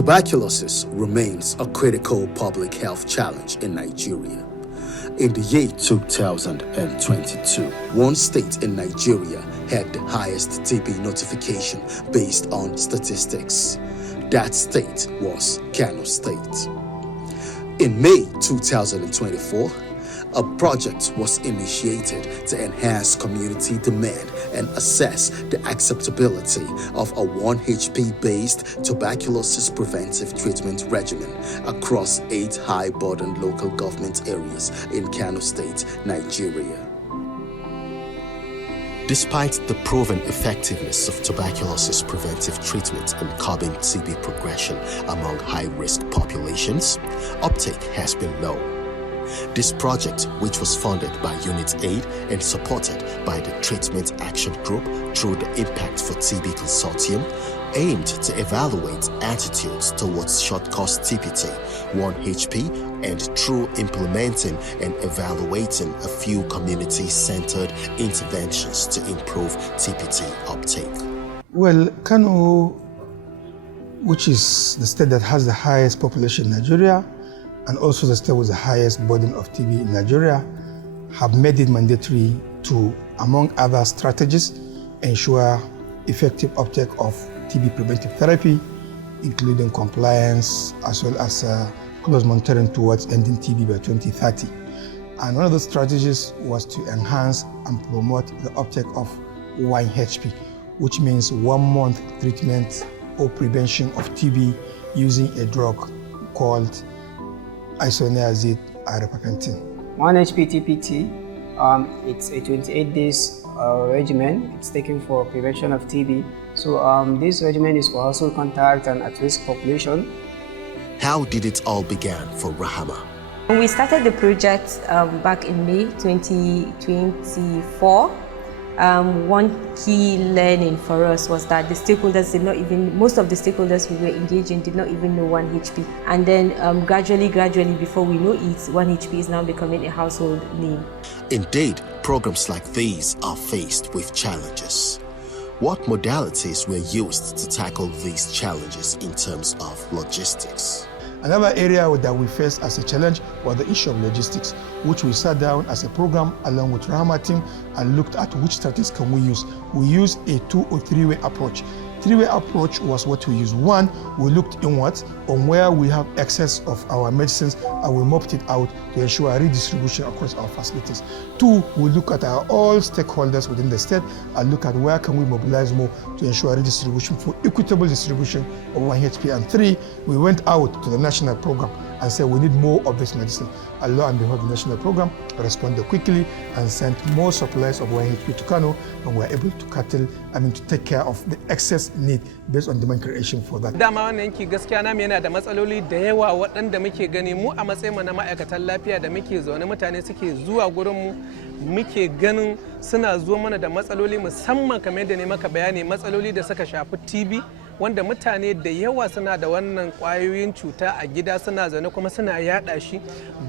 Tuberculosis remains a critical public health challenge in Nigeria. In the year 2022, one state in Nigeria had the highest TB notification based on statistics. That state was Kano State. In May 2024, a project was initiated to enhance community demand and assess the acceptability of a 1-HP-based tuberculosis preventive treatment regimen across 8 high-burden local government areas in Kano State, Nigeria. Despite the proven effectiveness of tuberculosis preventive treatment in curbing TB progression among high-risk populations, uptake has been low. This project, which was funded by Unit Aid and supported by the Treatment Action Group through the Impact for TB Consortium, aimed to evaluate attitudes towards short-course TPT, 1HP, and through implementing and evaluating a few community-centered interventions to improve TPT uptake. Well, Kano, which is the state that has the highest population in Nigeria, and also the state with the highest burden of TB in Nigeria, have made it mandatory to, among other strategies, ensure effective uptake of TB preventive therapy, including compliance as well as close monitoring towards ending TB by 2030. And one of the strategies was to enhance and promote the uptake of 1HP, which means 1 month treatment or prevention of TB using a drug called isoniazid ibuprofen. 1-HP TPT, it's a 28 days regimen. It's taken for prevention of TB. So this regimen is for household contact and at-risk population. How did it all begin for Rahama? We started the project back in May 2024. One key learning for us was that the stakeholders did not even, most of the stakeholders we were engaging did not even know 1HP. And then gradually, before we know it, 1HP is now becoming a household name. Indeed, programs like these are faced with challenges. What modalities were used to tackle these challenges in terms of logistics? Another area that we faced as a challenge was the issue of logistics, which we sat down as a program along with Rahama team and looked at which strategies can we use. We used a 2 or 3-way approach. 3-way approach was what we used. One, we looked inwards on where we have excess of our medicines and we mapped it out to ensure redistribution across our facilities. 2, we look at all stakeholders within the state and look at where can we mobilize more to ensure redistribution for equitable distribution of 1HP. And 3, we went out to the national program and said we need more of this medicine. And lo and behold, the national program responded quickly and sent more supplies of 1HP to Kano, and we were able to take care of the excess need based on demand creation for that. Dama wannan yanki gaskiya namu yana da matsaloli da yawa waɗanda muke gani mu a matsayin mu na ma'aikatan lafiya da muke zaune mutane suke zuwa gurin mu muke ganin suna zo mana da matsaloli musamman kamar yadda ne maka bayani matsaloli da suka shafi TB wanda mutane da yawa suna da wannan kwayoyin cuta a gida suna zaune kuma suna yada shi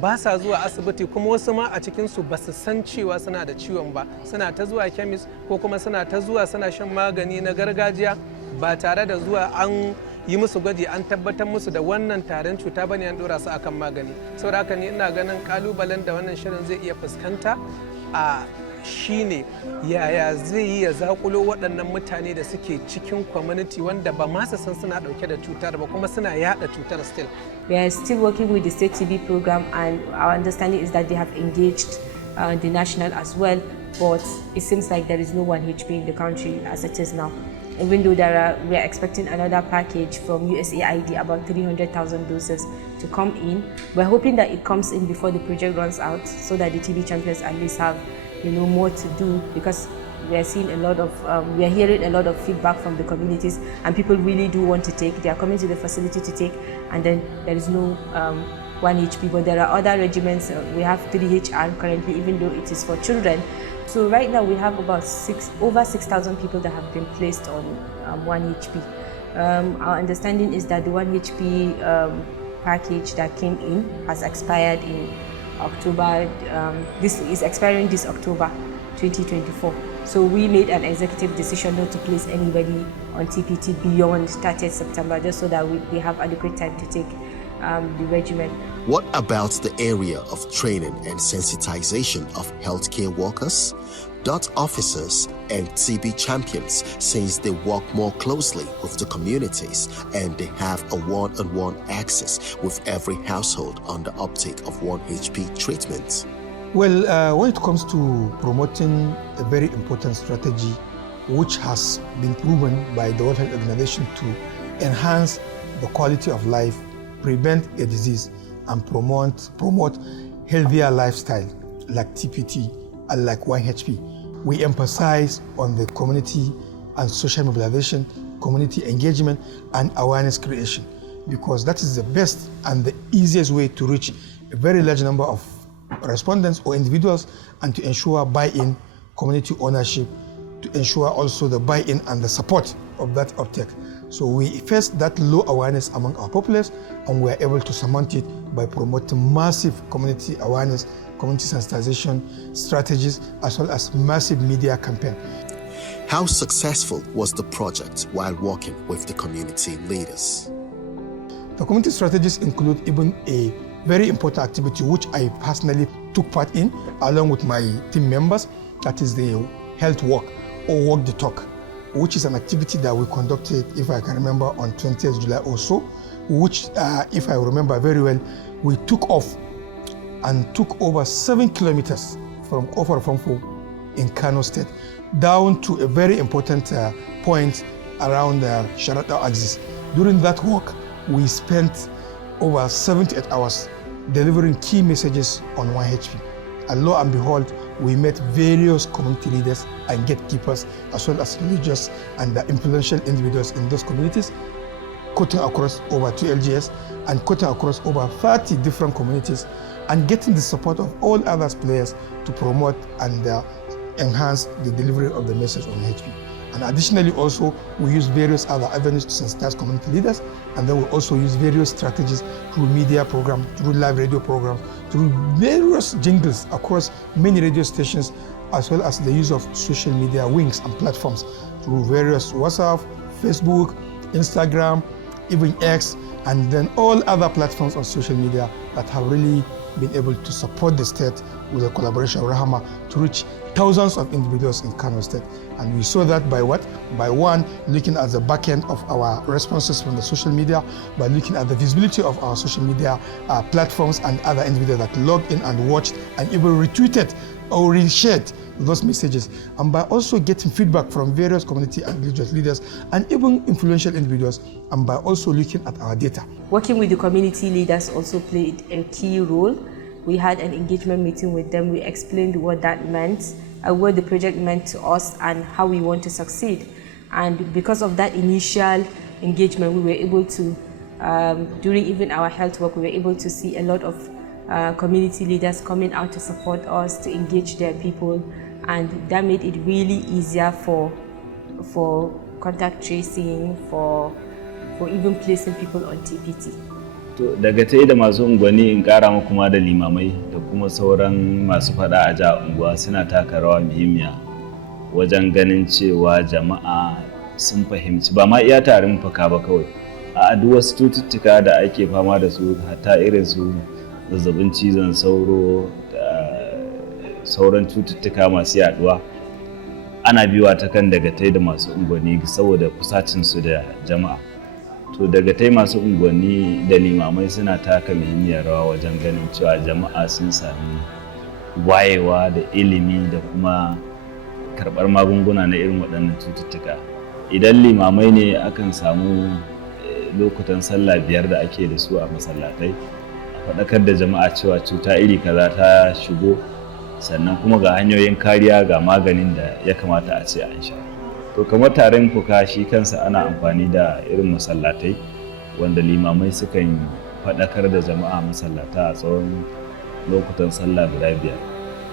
ba sa zuwa asibiti kuma wasu ma a cikin su ba su san cewa suna da ciwon ba suna ta zuwa chemist ko kuma suna ta zuwa suna shan magani na gargajiya ba tare da zuwa an yi musu gwaji an tabbatar musu da wannan tarin cuta bane an dora su akan magani saboda haka ni ina ganin kalubalen da wannan shirin zai iya fuskanta a shine yaya zai yi ya zakulo waɗannan mutane da suke cikin community wanda ba ma su san suna ɗauke da cutar ba kuma suna yada cutar still. We are still working with the state TB program and our understanding is that they have engaged the national as well, but it seems like there is no 1HP in the country as it is now. Even though we are expecting another package from USAID, about 300,000 doses to come in. We're hoping that it comes in before the project runs out so that the TB champions at least have more to do, because we are seeing a lot of, we are hearing a lot of feedback from the communities and people really do want to take. They are coming to the facility to take and then there is no 1HP, but there are other regimens. We have 3HR currently, even though it is for children. So right now we have about over 6,000 people that have been placed on 1HP. Our understanding is that the 1HP package that came in has expired in October. This is expiring this October 2024. So we made an executive decision not to place anybody on TPT beyond 30th September, just so that we have adequate time to take the regimen. What about the area of training and sensitization of healthcare workers, DOT officers, and TB champions, since they work more closely with the communities and they have a one-on-one access with every household on the uptake of 1HP treatment? Well, when it comes to promoting a very important strategy which has been proven by the World Health Organization to enhance the quality of life, prevent a disease, and promote healthier lifestyle like TPT and like 1HP, we emphasize on the community and social mobilization, community engagement, and awareness creation, because that is the best and the easiest way to reach a very large number of respondents or individuals, and to ensure buy-in, community ownership, to ensure also the buy-in and the support of that uptake. So we faced that low awareness among our populace, and we are able to surmount it by promoting massive community awareness, community sensitization strategies, as well as massive media campaign. How successful was the project while working with the community leaders? The community strategies include even a very important activity which I personally took part in along with my team members, that is the health walk or walk the talk, which is an activity that we conducted, if I can remember, on 20th July or so, which, if I remember very well, we took off and took over 7 kilometers from Ofarfamfo in Kano State down to a very important point around the Sharaɗa axis. During that walk, we spent over 78 hours delivering key messages on 1HP. And lo and behold, we met various community leaders and gatekeepers, as well as religious and influential individuals in those communities, cutting across over 2 LGS and cutting across over 30 different communities, and getting the support of all other players to promote and enhance the delivery of the message on HP. And additionally also, we use various other avenues to sensitize community leaders, and then we also use various strategies through media programs, through live radio programs, through various jingles across many radio stations, as well as the use of social media wings and platforms through various WhatsApp, Facebook, Instagram, even X, and then all other platforms on social media that have really been able to support the state with the collaboration of Rahama to reach thousands of individuals in Kano State. And we saw that by what? By one, looking at the back end of our responses from the social media, by looking at the visibility of our social media platforms and other individuals that logged in and watched and even retweeted or reshared those messages, and by also getting feedback from various community and religious leaders and even influential individuals, and by also looking at our data. Working with the community leaders also played a key role. We had an engagement meeting with them. We explained what that meant, what the project meant to us, and how we want to succeed. And because of that initial engagement, we were able to, during even our health work, we were able to see a lot of community leaders coming out to support us, to engage their people, and that made it really easier for contact tracing, for even placing people on TPT. To daga ta da masu unguwanni in kara muku ma da limamai da kuma sauran masu fada a ja unguwa suna taka rawa muhimmiya wajen ganin cewa jama'a sun fahimci ba ma iya tarin fuka ba kawai, a duk wasu cututtuka da ake fama da su, hatta irin su zazzabin cizon sauro da sauran cututtuka masu yaduwa, ana biwa ta kan dagatai da masu unguwanni saboda kusacin su da jama'a. To dagatai masu unguwanni da limamai suna taka muhimmiyar rawa wajen ganin cewa jama'a sun sami wayewa da ilimi da kuma karɓar magunguna na irin waɗannan cututtuka. Idan limamai ne, akan samu lokutan sallah 5 da ake da su a masallatai, a faɗakar da jama'a cewa cuta iri kaza ta shigo, sannan kuma ga hanyoyin kariya, ga maganin da ya kamata a ce an sha. To kamar tarin fuka shi kansa ana amfani da irin masallatai wanda limamai sukan faɗakar da jama'a masallata a tsawon lokutan sallah guda 5.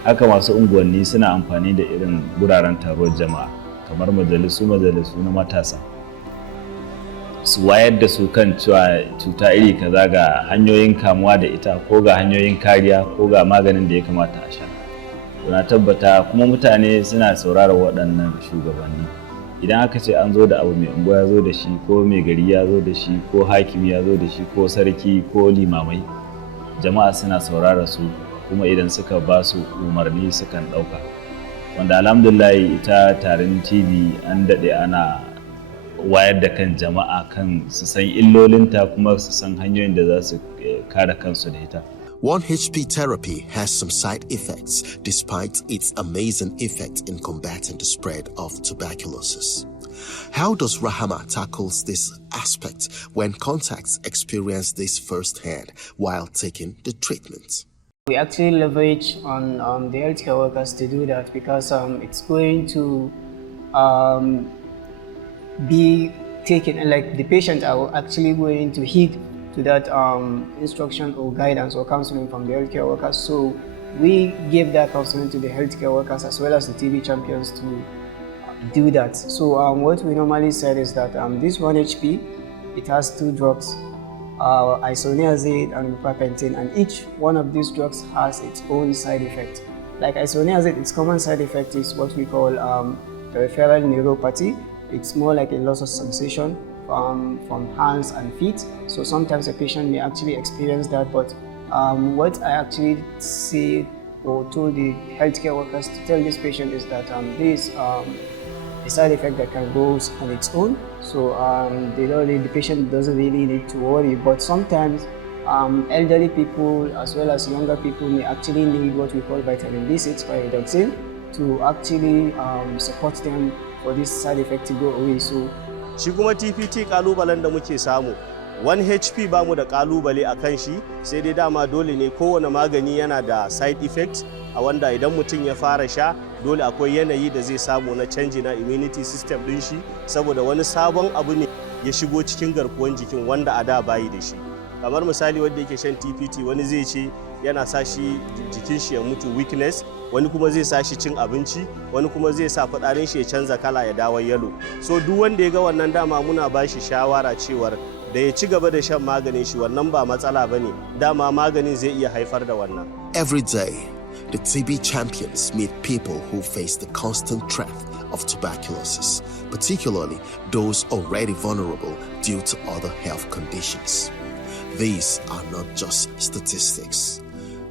Haka masu unguwanni suna amfani da irin guraren taruwar jama'a kamar majalisu na matasa su wayar da su kan cewa cuta iri kaza ga hanyoyin kamuwa da ita ko ga hanyoyin kariya ko ga maganin da ya kamata a sha. Na tabbata kuma mutane suna sauraron waɗannan shugabanni. Idan aka ce an zo da abu mai unguwa ya zo da shi ko mai gari ya zo da shi ko hakimi ya zo da shi ko sarki ko limamai, jama'a suna saurara su kuma idan suka ba su umarni sukan ɗauka. Wanda alhamdulillah ita tarin TV an daɗe ana wayar da kan jama'a kan su san illolinta kuma su san hanyoyin da za su kare kansu da ita. 1HP therapy has some side effects despite its amazing effect in combating the spread of tuberculosis. How does Rahama tackle this aspect when contacts experience this firsthand while taking the treatment? We actually leverage on the healthcare workers to do that because it's going to be taken, like the patient are actually going to heed to that instruction or guidance or counseling from the healthcare workers. So we give that counseling to the healthcare workers as well as the TB champions to do that. So what we normally said is that this 1HP, it has 2 drugs, isoniazid and rifapentine, and each one of these drugs has its own side effect. Like isoniazid, its common side effect is what we call peripheral neuropathy. It's more like a loss of sensation from hands and feet. So sometimes a patient may actually experience that, but what I actually say or told the healthcare workers to tell this patient is that this a side effect that can go on its own. So the patient doesn't really need to worry, but sometimes elderly people as well as younger people may actually need what we call vitamin B6 pyridoxine to actually support them for this side effect to go away. So shi kuma TPT kalubalen da muke samu 1HP ba mu da kalubale a kan shi, sai dai dama dole ne kowane magani yana da side effect a wanda idan mutum ya fara sha dole akwai yanayi da zai samu na canji na immunity system din shi, saboda wani sabon abu ne ya shigo cikin garkuwan jikin wanda a da bayi da shi. Kamar misali wanda yake shan TPT wani zai ce yana sa shi jikin shi ya mutu weakness, wani kuma zai sa shi cin abinci, wani kuma zai sa fitsarin shi ya canza kala ya dawo yellow. So duk wanda ya ga wannan dama muna ba shi shawara cewar da ya ci gaba da shan maganin shi, wannan ba matsala bane, dama maganin zai iya haifar da wannan. Every day, the TB champions meet people who face the constant threat of tuberculosis, particularly those already vulnerable due to other health conditions. These are not just statistics.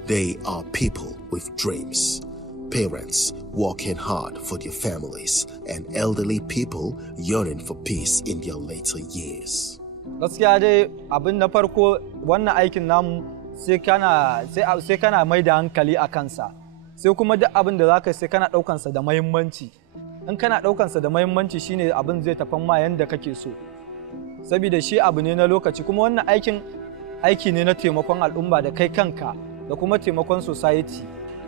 They are people with dreams, parents working hard for their families, and elderly people yearning for peace in their later years. Gaskiya dai abin na farko wannan aikin namu sai kana mai da hankali a kansa, sai kuma duk abin da zaka sai kana ɗaukansa da muhimmanci. In kana ɗaukansa da muhimmanci shine abin zai tafi ma yanda kake so, saboda shi abu ne na lokaci, kuma wannan aiki ne na taimakon al'umma da kai kanka da kuma taimakon society.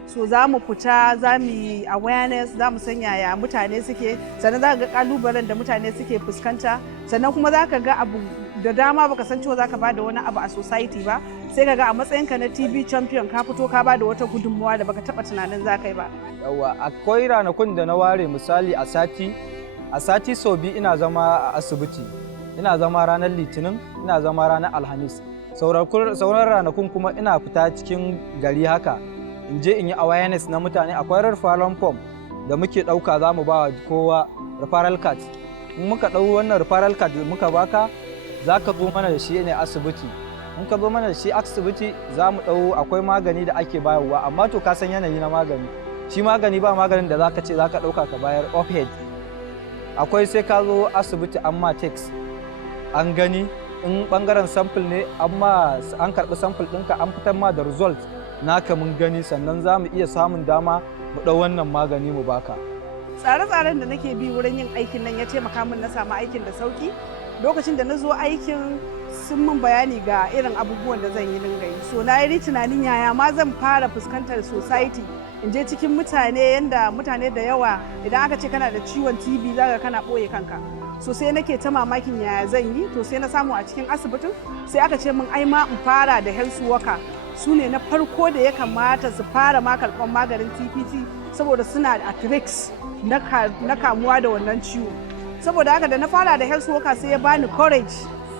So za mu fita, za mu yi awareness, za mu san yaya mutane suke, sannan za ka ga kalubalen da mutane suke fuskanta, sannan kuma za ka ga abu da dama baka san cewa za ka bada wani abu a society ba, sai ka ga a matsayinka na TB champion ka fito ka bada wata gudunmuwa da baka taba tunanin za ka yi ba. Yawa, akwai ranakun da na ware misali a sati sau biyu ina zama a asibiti, ina zama ranar Litinin, ina zama ranar Alhamis. Sauran ranakun kuma ina fita cikin gari haka in je in yi awareness na mutane. Akwai referral form da muke ɗauka za mu ba wa kowa referral card. In muka ɗau wannan referral card muka baka, za ka zo mana da shi ne asibiti. In ka zo mana da shi asibiti za mu ɗau, akwai magani da ake bayarwa, amma to ka san yanayi na magani. Shi magani ba maganin da za ka ce za ka ɗauka ka bayar offhead. Akwai sai ka zo asibiti amma text an gani, in ɓangaren sample ne amma an karɓi sample ɗinka an fitar ma da result naka mun gani, sannan za mu iya samun dama mu ɗau wannan magani mu baka. Tsare-tsaren da nake bi wurin yin aikin nan ya taimaka min na samu aikin da sauki. Lokacin da na zo aikin sun min bayani ga irin abubuwan da zan yi dinga yi. So na yi tunanin yaya ma zan fara fuskantar society, in je cikin mutane, yanda mutane da yawa idan aka ce kana da ciwon TB zaka kana ɓoye kanka. So sai nake ta mamakin yaya zan yi, to sai na samu a cikin asibitin sai aka ce min ai ma in fara da health worker, su ne na farko da ya kamata su fara ma karɓar maganin TPT saboda suna at risk na kamuwa da wannan ciwo. Saboda haka da na fara da health worker sai ya bani courage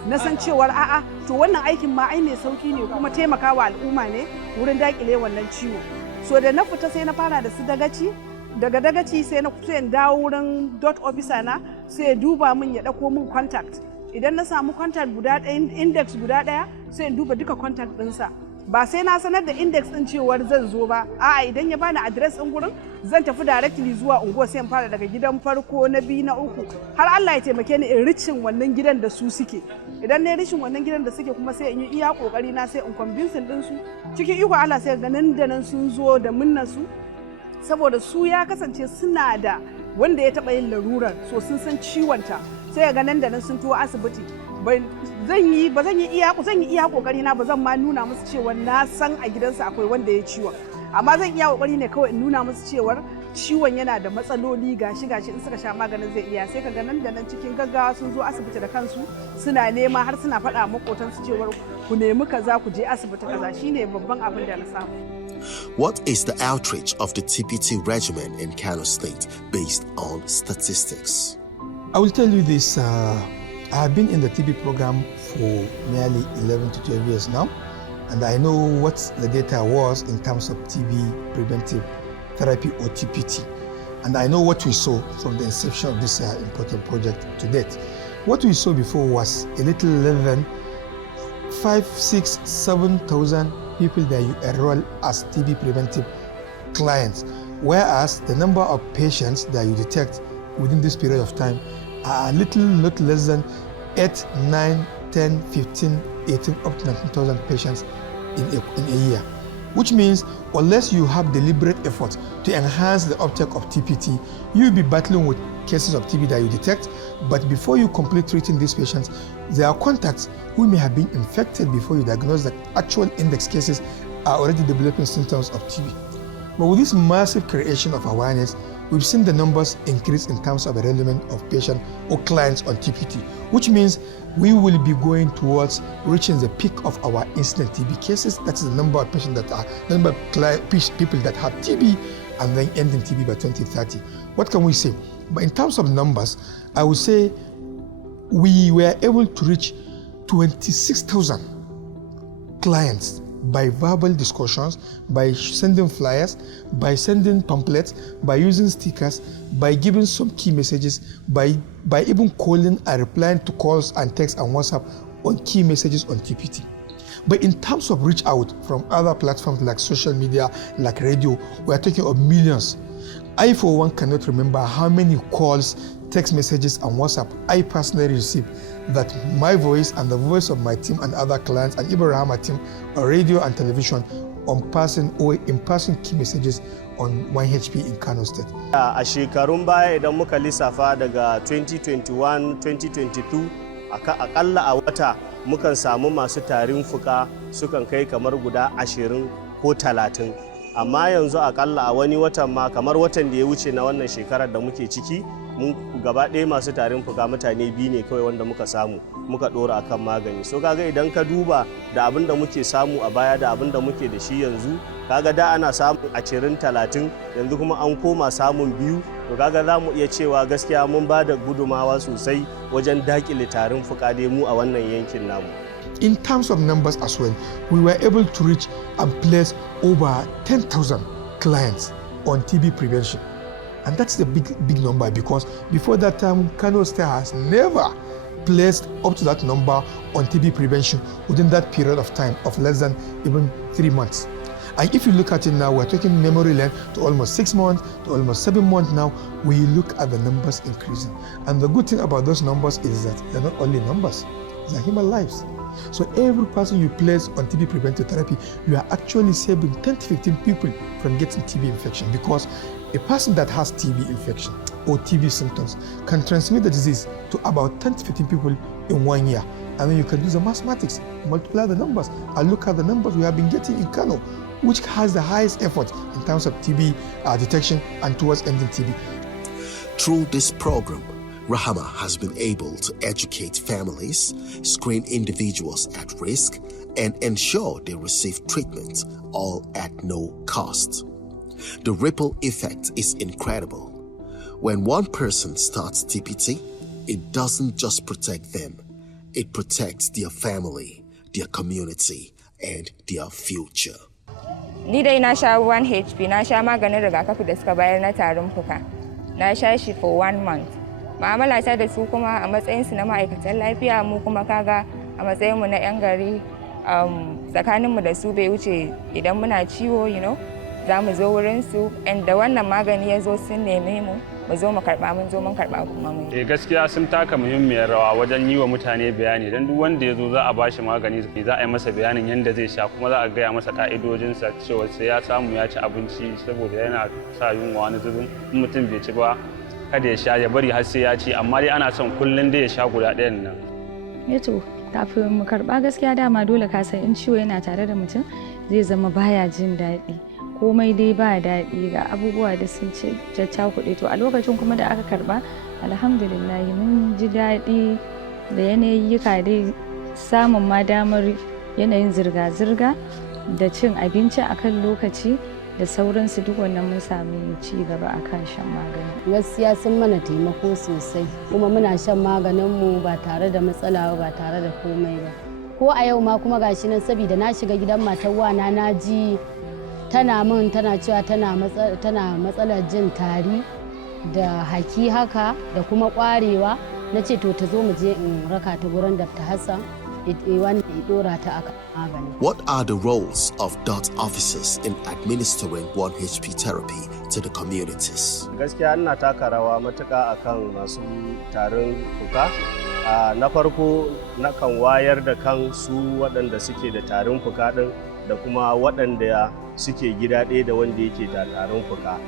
na san cewar a'a to wannan aikin ma ai mai sauki ne kuma taimakawa al'umma ne wurin dakile wannan ciwo. So da na fita sai na fara da su dagaci, daga dagaci sai na kusa dawo wurin dot officer na sai ya duba min ya dauko min contact. Idan na samu contact guda ɗaya, index guda ɗaya, sai in duba duka contact ɗinsa. Ba sai na sanar da index ɗin cewar zan zo ba, a'a idan ya bani address ɗin gurin zan tafi directly zuwa unguwa sai in fara daga gidan farko na biyu na uku har Allah ya taimake ni in ricin wannan gidan da su suke. Idan na ricin wannan gidan da suke kuma sai in yi iya kokari na sai in convincing din su cikin iko Allah sai ga nan da nan sun zo da munnan su saboda su ya kasance suna da wanda ya taba yin larurar so sun san ciwon ta sai ga nan da nan sun tuwo asibiti. Zan yi iya kokari na ba zan ma nuna musu cewa na san a gidansu akwai wanda ya ciwon, amma zan iya kokari ne kawai in nuna musu cewar ciwon yana da matsaloli gashi in suka sha maganin zai iya, sai ka ga nan da nan cikin gaggawa sun zo asibiti da kansu suna nema har suna faɗa makotansu cewar ku nemi kaza ku je asibiti kaza. Shine babban abin da na samu. What is the outreach of the TPT regimen in Kano State based on statistics? I will tell you this. I have been in the TB program for nearly 11 to 12 years now, and I know what the data was in terms of TB preventive therapy or TPT. And I know what we saw from the inception of this important project to date. What we saw before was a little less than 5, 6, 7,000 people that you enroll as TB preventive clients, whereas the number of patients that you detect within this period of time are a little not less than 8, 9, 10, 15, 18, up to 19,000 patients in a year. Which means unless you have deliberate effort to enhance the uptake of TPT, you'll be battling with cases of TB that you detect, but before you complete treating these patients, there are contacts who may have been infected before you diagnose that actual index cases are already developing symptoms of TB. But with this massive creation of awareness, we've seen the numbers increase in terms of enrollment of patients or clients on TPT, which means we will be going towards reaching the peak of our incident TB cases. That is the number of patients that are, number of people that have TB, and then ending TB by 2030. What can we say? But in terms of numbers, I would say we were able to reach 26,000 clients by verbal discussions, by sending flyers, by sending pamphlets, by using stickers, by giving some key messages, by even calling and replying to calls and texts and WhatsApp on key messages on TPT. But in terms of reach out from other platforms like social media, like radio, we are talking of millions. I, for one, cannot remember how many calls, text messages, and WhatsApp I personally received that my voice and the voice of my team and other clients and even Rahama team on radio and television on person or in-person key messages on 1HP in Kano State. A shekarun baya idan muka lissafa daga 2021-2022 akalla a wata mukan samu masu tarin fuka sukan kai kamar guda 20 ko 30. Amma yanzu akalla a wani watan ma kamar watan da ya wuce na wannan shekarar da muke ciki mun gaba ɗaya masu tarin fuka mutane 2 ne kawai wanda muka samu muka ɗora akan magani. So kaga idan ka duba da abin da muke samu a baya da abin da muke da shi yanzu, kaga da ana samun 20-30 yanzu kuma an koma samun 2. To kaga za mu iya cewa gaskiya mun ba da gudumawa sosai wajen dakile tarin fuka dai mu a wannan yankin namu. In terms of numbers as well, we were able to reach and place over 10,000 clients on TB prevention. And that's the big number, because before that time, Kano State has never placed up to that number on TB prevention within that period of time of less than even 3 months. And if you look at it now, we're talking memory length to almost 6 months, to almost 7 months now, we look at the numbers increasing. And the good thing about those numbers is that they're not only numbers, they're human lives. So every person you place on TB preventive therapy, you are actually saving 10 to 15 people from getting TB infection, because a person that has TB infection or TB symptoms can transmit the disease to about 10 to 15 people in 1 year. And then you can do the mathematics, multiply the numbers, and look at the numbers we have been getting in Kano, which has the highest effort in terms of TB detection and towards ending TB. Through this program, Rahama has been able to educate families, screen individuals at risk, and ensure they receive treatment, all at no cost. The ripple effect is incredible. When one person starts TPT, it doesn't just protect them, it protects their family, their community, and their future. Ni dai na sha 1 HP, na sha maganin rigakafi da suka bayar na tarin fuka. Na sha shi for 1 month. Ma'amala ta da su kuma a matsayinsu na ma'aikatan lafiya, mu kuma kaga a matsayinmu na 'yan gari, tsakaninmu da su bai wuce idan muna ciwo, za mu zo wurin su, da wannan magani ya zo sun neme mu zo mu karba, mun zo mun karba kuma mun. Gaskiya sun taka muhimmiyar rawa wajen yi wa mutane bayani, don duk wanda ya zo za a bashi magani, za a yi masa bayanin yadda zai sha, kuma za a gaya masa ka'idojinsa cewa sai ya samu ya ci abinci, saboda yana sa yunwa wani zubin in mutum bai ci ba kada ya sha, ya bari har sai ya ci, amma dai ana son kullum dai ya sha guda ɗayan nan. Yato kafin mu karba gaskiya dama dole ka san in ciwo yana tare da mutum zai zama baya jin daɗi, komai dai ba daɗi, ga abubuwa da sun ce kuɗi. To a lokacin kuma da aka karba, alhamdulillah mun ji daɗi da yanayyuka dai, samun ma damar yanayin zirga-zirga da cin abinci akan lokaci da sauransu, duk wannan mun sami ci gaba akan shan magani. Gaskiya sun mana taimako sosai, kuma muna shan maganinmu ba tare da matsala ba tare da komai ba. Ko a yau ma kuma gashi nan, saboda na shiga gidan matar wana na ji tana cewa tana matsalar jin tari da haki haka da kuma kwarewa, na ce to ta zo mu je in raka ta gurin Dr. Hassan wanda ya dora ta akan magani. What are the roles of DOT officers in administering 1 HP therapy to the communities? Gaskiya ina taka rawa matuƙa akan masu tarin fuka. Na farko nakan wayar da kan su waɗanda suke da tarin fuka ɗin da kuma waɗanda suke gida ɗaya da wanda yake da tarin fuka.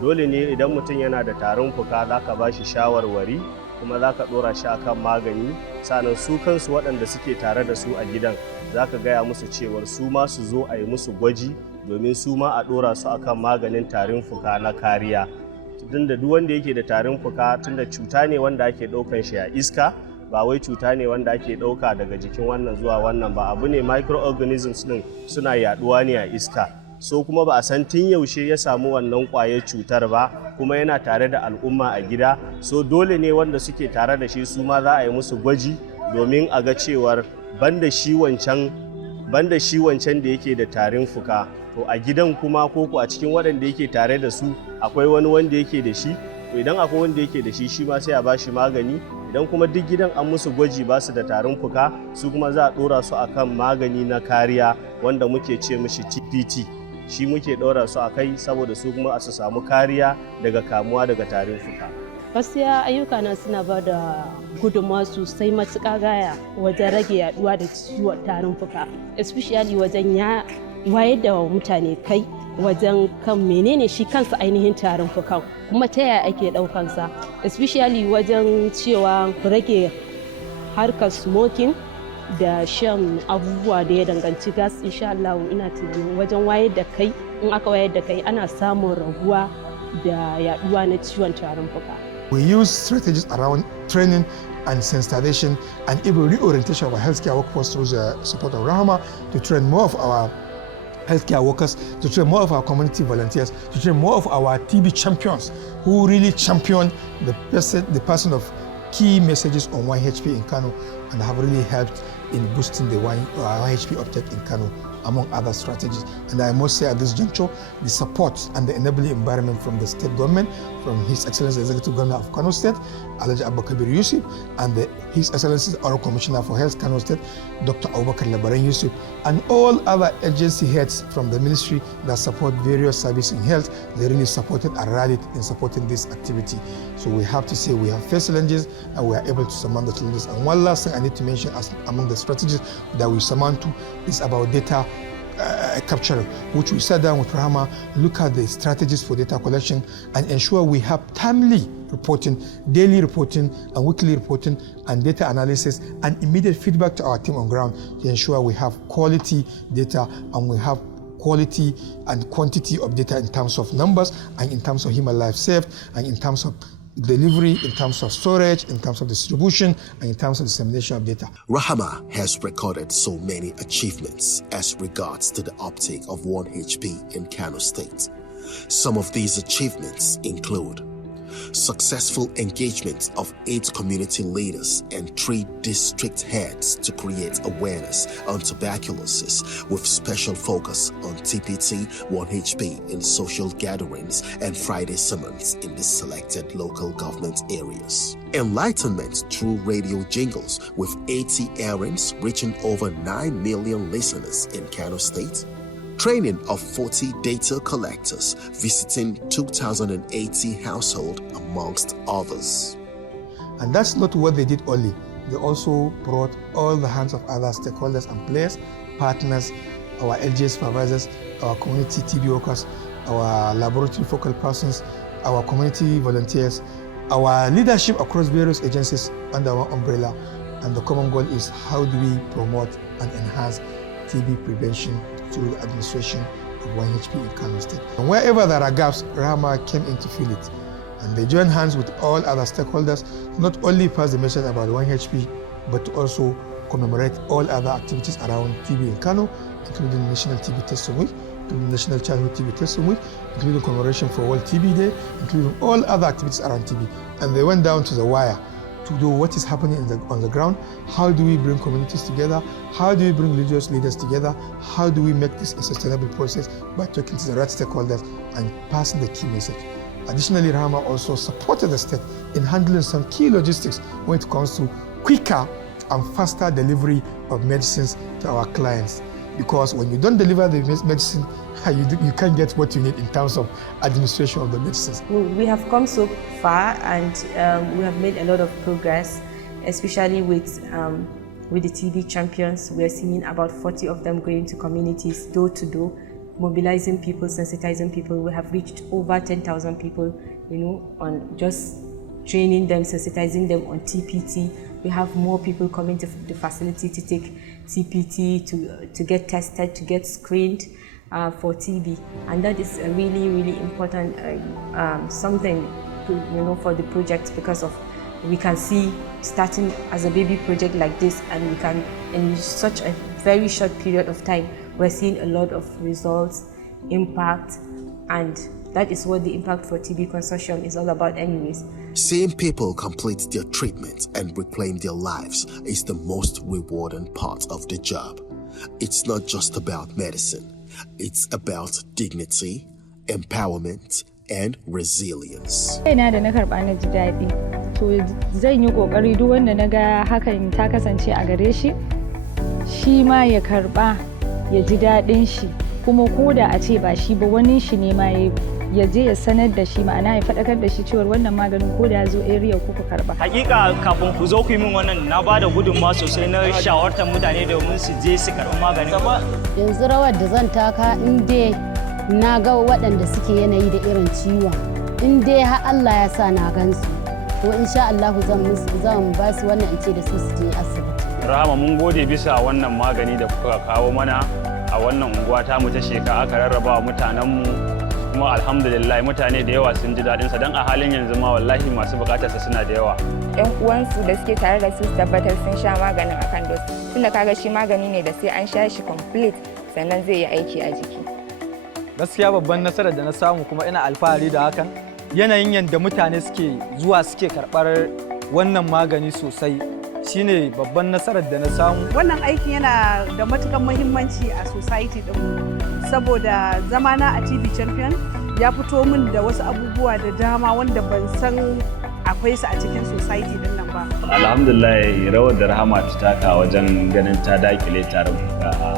Dole ne idan mutum yana da tarin fuka za ka ba shi shawarwari, kuma za ka ɗora shi akan magani, sannan su kansu waɗanda suke tare da su a gidan za ka gaya musu cewar su ma su zo a yi musu gwaji domin su ma a ɗora su akan maganin tarin fuka na kariya. Tunda duk wanda yake da tarin fuka, tunda cuta ne wanda ake ɗaukan shi a iska, ba wai cuta ne wanda ake ɗauka daga jikin wannan zuwa wannan ba, abu ne microorganisms ɗin suna yaɗuwa ne a iska. So kuma ba a san tun yaushe ya samu wannan ƙwayar cutar ba, kuma yana tare da al'umma a gida, so dole ne wanda suke tare da shi su ma za a yi musu gwaji domin a ga cewar banda shi wancan da yake da tarin fuka, to a gidan kuma ko a cikin waɗanda yake tare da su akwai wani wanda yake da shi, to idan akwai wanda yake da shi shi ma sai a ba shi magani. Idan kuma duk gidan an musu gwaji ba su da tarin fuka, su kuma za a ɗora su akan magani na kariya wanda muke ce mishi TPT. Shi muke ɗora su a kai saboda su kuma su samu kariya daga kamuwa daga tarin fuka. Gaskiya ayyukana suna ba da gudunmawa sosai matuƙa gaya wajen rage yaduwa da ciwon tarin fuka, especially wajen wayar da mutane kai wajen kan menene shi kansa ainihin tarin fukan, kuma ta yaya ake ɗaukansa, especially wajen cewa rage harkar smoking da shan abubuwa da ya danganci gas. Insha Allah ina tunanin wajen wayar da kai, in aka wayar da kai ana samun raguwa da yaduwa na ciwon tarin fuka. We use strategies around training and sensitization and even reorientation of our healthcare workforce through the support of Rahama to train more of our healthcare workers, to train more of our community volunteers, to train more of our TB champions who really champion the person of key messages on 1 HP in Kano and have really helped in boosting the 1 HP uptake in Kano, among other strategies. And I must say at this juncture, the support and the enabling environment from the state government, from His Excellency the Executive Governor of Kano State, Alhaji Abubakar Yusuf, and His Excellency our Commissioner for Health Kano State, Dr. Abubakar Labaran Yusuf, and all other agency heads from the ministry that support various services in health. They really supported and rallied in supporting this activity. So we have to say we have faced challenges and we are able to surmount the challenges. And one last thing I need to mention as among the strategies that we surmount to is about data capture, which we sat down with Rahama, look at the strategies for data collection and ensure we have timely reporting, daily reporting and weekly reporting and data analysis and immediate feedback to our team on ground to ensure we have quality data and we have quality and quantity of data in terms of numbers and in terms of human life saved and in terms of delivery, in terms of storage, in terms of distribution, and in terms of dissemination of data. Rahama has recorded so many achievements as regards to the uptake of 1 HP in Kano State. Some of these achievements include successful engagement of 8 community leaders and 3 district heads to create awareness on tuberculosis with special focus on TPT 1HP in social gatherings and Friday sermons in the selected local government areas. Enlightenment through radio jingles with 80 airings reaching over 9 million listeners in Kano State. Training of 40 data collectors visiting 2,080 households amongst others. And that's not what they did only. They also brought all the hands of other stakeholders and players, partners, our LGS supervisors, our community TB workers, our laboratory focal persons, our community volunteers, our leadership across various agencies under one umbrella. And the common goal is how do we promote and enhance TB prevention through the administration of 1HP in Kano State. And wherever there are gaps, Rahama came in to fill it. And they joined hands with all other stakeholders to not only pass the message about 1HP, but to also commemorate all other activities around TB in Kano, including National TB Testing Week, including National Childhood TB Testing Week, including commemoration for World TB Day, including all other activities around TB. And they went down to the wire to do what is happening on the ground. How do we bring communities together? How do we bring religious leaders together? How do we make this a sustainable process by talking to the right stakeholders and passing the key message? Additionally, Rahama also supported the state in handling some key logistics when it comes to quicker and faster delivery of medicines to our clients. Because when you don't deliver the medicine, you can't get what you need in terms of administration of the medicines. We have come so far, and we have made a lot of progress, especially with the TB champions. We are seeing about 40 of them going to communities, door to door, mobilizing people, sensitizing people. We have reached over 10,000 people, on just training them, sensitizing them on TPT. We have more people coming to the facility to take TPT, to get tested, to get screened for TB. And that is a really, really important something for the project, because we can see starting as a baby project like this, and we can, in such a very short period of time, we're seeing a lot of results, impact, and that is what the Impact for TB Consortium is all about anyways. Seeing people complete their treatment and reclaim their lives is the most rewarding part of the job. It's not just about medicine. It's about dignity, empowerment, and resilience. Ina da na karɓa na ji daɗi. To zan yi ƙoƙari duk wanda na ga hakan ta kasance a gare shi, shi ma ya karɓa ya ji daɗin shi, kuma ko da a ce ba shi ba wani shi ne ma ya je ya sanar da shi, ma'ana ya faɗakar da shi cewa wannan maganin ko da ya zo area ku karɓa. Hakika kafin ku zo ku yi min wannan na ba da gudunmawa sosai na shawartar mutane domin su je su karɓi maganin. Yanzu rawar da zan taka in dai na ga waɗanda suke yanayi da irin ciwon, in dai har Allah ya sa na gansu, to insha Allah zan ba su wannan in ce da su je asibiti. Rahama, mun gode bisa wannan magani da kuka kawo mana a wannan unguwa ta mu ta Sheka, aka rarraba wa mutanenmu, kuma alhamdulillah mutane da yawa sun ji daɗinsa, don a halin yanzu ma wallahi masu buƙatarsa suna da yawa. Yan uwansu da suke tare da su tabbatar sun sha maganin akan dos, tunda kaga shi magani ne da sai an sha shi complete sannan zai yi aiki a jiki. Gaskiya babban nasarar da na samu, kuma ina alfahari da hakan, yanayin yadda mutane suke zuwa suke karɓar wannan magani sosai shine babban nasarar da na samu. Wannan aiki yana da matukan muhimmanci a society ɗinmu, saboda zamana a TB champion ya fito min da wasu abubuwa da dama wanda ban san akwai su a cikin society din nan ba. Alhamdulillah, rawar da Rahama ta taka wajen ganin ta dakile tarin fuka a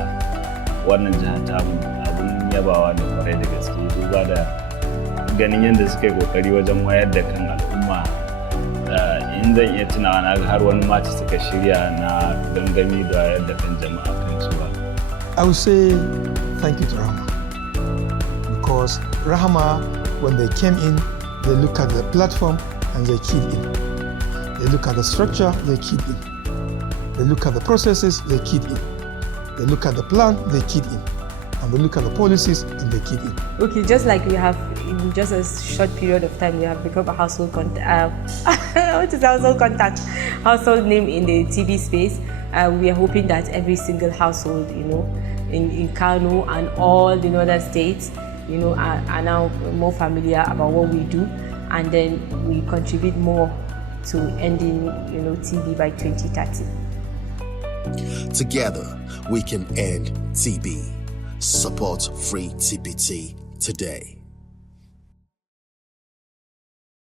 wannan jihar tamu abun yabawa da kwarai da gaske, duba da ganin yadda suka yi kokari wajen wayar da kan al'umma. In zan iya tunawa na har wani mati suka shirya na gangami da wayar da kan jama'a kan cewa. I would say thank you to Rahama, because Rahama, when they came in, they look at the platform and they keyed in. They look at the structure, they keyed in. They look at the processes, they keyed in. They look at the plan, they keyed in. And they look at the policies and they keyed in. Okay, just like we have, in just a short period of time, we have become a household contact, household name in the TB space. We are hoping that every single household, in Kano and all the northern states, are now more familiar about what we do. and then we contribute more to ending, TB by 2030. Together, we can end TB. Support Free TPT today.